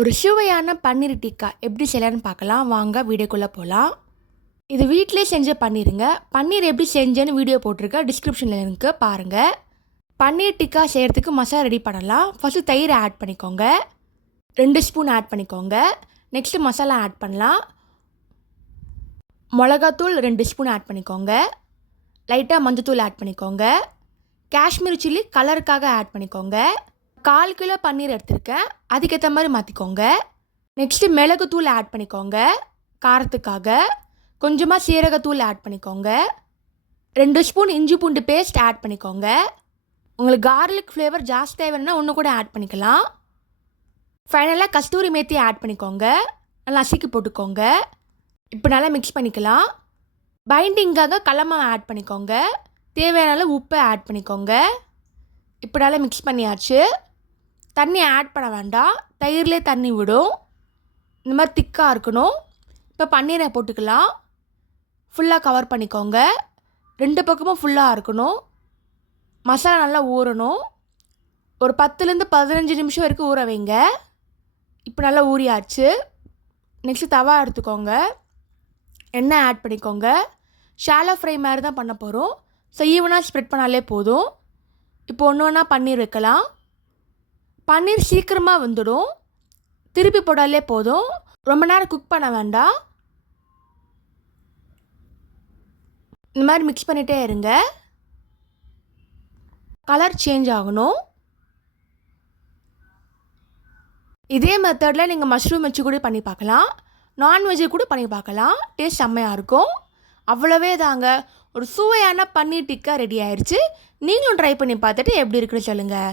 ஒரு சுவையான பன்னீர் டிக்கா எப்படி செய்யலான்னு பார்க்கலாம். வாங்க வீடியோக்குள்ளே போகலாம் இது வீட்டிலே செஞ்ச பன்னீருங்க. பன்னீர் எப்படி செஞ்சேன்னு வீடியோ போட்டிருக்கேன் டிஸ்கிரிப்ஷனில் இருக்கு பாருங்கள் பன்னீர் டிக்கா செய்கிறதுக்கு மசாலா ரெடி பண்ணலாம். ஃபஸ்ட்டு தயிர் ஆட் பண்ணிக்கோங்க. ரெண்டு ஸ்பூன் ஆட் பண்ணிக்கோங்க. நெக்ஸ்ட்டு மசாலா ஆட் பண்ணலாம். மிளகாத்தூள் ரெண்டு ஸ்பூன் ஆட் பண்ணிக்கோங்க. லைட்டாக மஞ்சத்தூள் ஆட் பண்ணிக்கோங்க. காஷ்மீர் சில்லி கலருக்காக ஆட் பண்ணிக்கோங்க. கால் கிலோ பன்னீர் எடுத்திருக்கேன். அதுக்கேற்ற மாதிரி மாற்றிக்கோங்க நெக்ஸ்ட்டு மிளகுத்தூள் ஆட் பண்ணிக்கோங்க. காரத்துக்காக. கொஞ்சமாக சீரகத்தூள் ஆட் பண்ணிக்கோங்க. ரெண்டு ஸ்பூன் இஞ்சி பூண்டு பேஸ்ட் ஆட் பண்ணிக்கோங்க. உங்களுக்கு கார்லிக் ஃப்ளேவர் ஜாஸ்தியாக வேணும்னா ஒன்று கூட ஆட் பண்ணிக்கலாம். ஃபைனலாக கஸ்தூரி மேத்தி ஆட் பண்ணிக்கோங்க. நல்லா அசிக்கி போட்டுக்கோங்க. இப்போ நல்லா மிக்ஸ் பண்ணிக்கலாம். பைண்டிங்காக கடலமாவு ஆட் பண்ணிக்கோங்க. தேவையான அளவு உப்பை ஆட் பண்ணிக்கோங்க. இப்போ நல்லா மிக்ஸ் பண்ணியாச்சு. தண்ணி ஆட் பண்ண வேண்டாம். தயிர்லேயே தண்ணி விடும். இந்த மாதிரி திக்காக இருக்கணும். இப்போ பன்னீரை போட்டுக்கலாம். ஃபுல்லாக கவர் பண்ணிக்கோங்க. ரெண்டு பக்கமும் ஃபுல்லாக இருக்கணும். மசாலா நல்லா ஊறணும். ஒரு பத்துலேருந்து பதினஞ்சு நிமிஷம் வரைக்கும் ஊற வைங்க. இப்போ நல்லா ஊறியாச்சு. நெக்ஸ்ட்டு தவா எடுத்துக்கோங்க. எண்ணெய் ஆட் பண்ணிக்கோங்க. ஷாலோ ஃப்ரை மாதிரி தான் பண்ண போகிறோம் ஸோ ஈவனாக ஸ்ப்ரெட் பண்ணாலே போதும். இப்போ ஒன்று ஒன்றா பன்னீர் வைக்கலாம். பன்னீர் சீக்கிரமாக வந்துடும். திருப்பி போட்டாலே போதும். ரொம்ப நேரம் குக் பண்ண வேண்டாம். இந்த மாதிரி மிக்ஸ் பண்ணிகிட்டே இருங்க. கலர் சேஞ்ச் ஆகணும். இதே மெத்தடில் நீங்கள் மஷ்ரூம் வச்சு கூட பண்ணி பார்க்கலாம். நான்வெஜ்ஜு கூட பண்ணி பார்க்கலாம். டேஸ்ட் செம்மையாக இருக்கும். அவ்வளவே தாங்க. ஒரு சுவையான பன்னீர் டிக்கா ரெடி ஆயிடுச்சு நீங்களும் ட்ரை பண்ணி பார்த்துட்டு எப்படி இருக்குன்னு சொல்லுங்கள்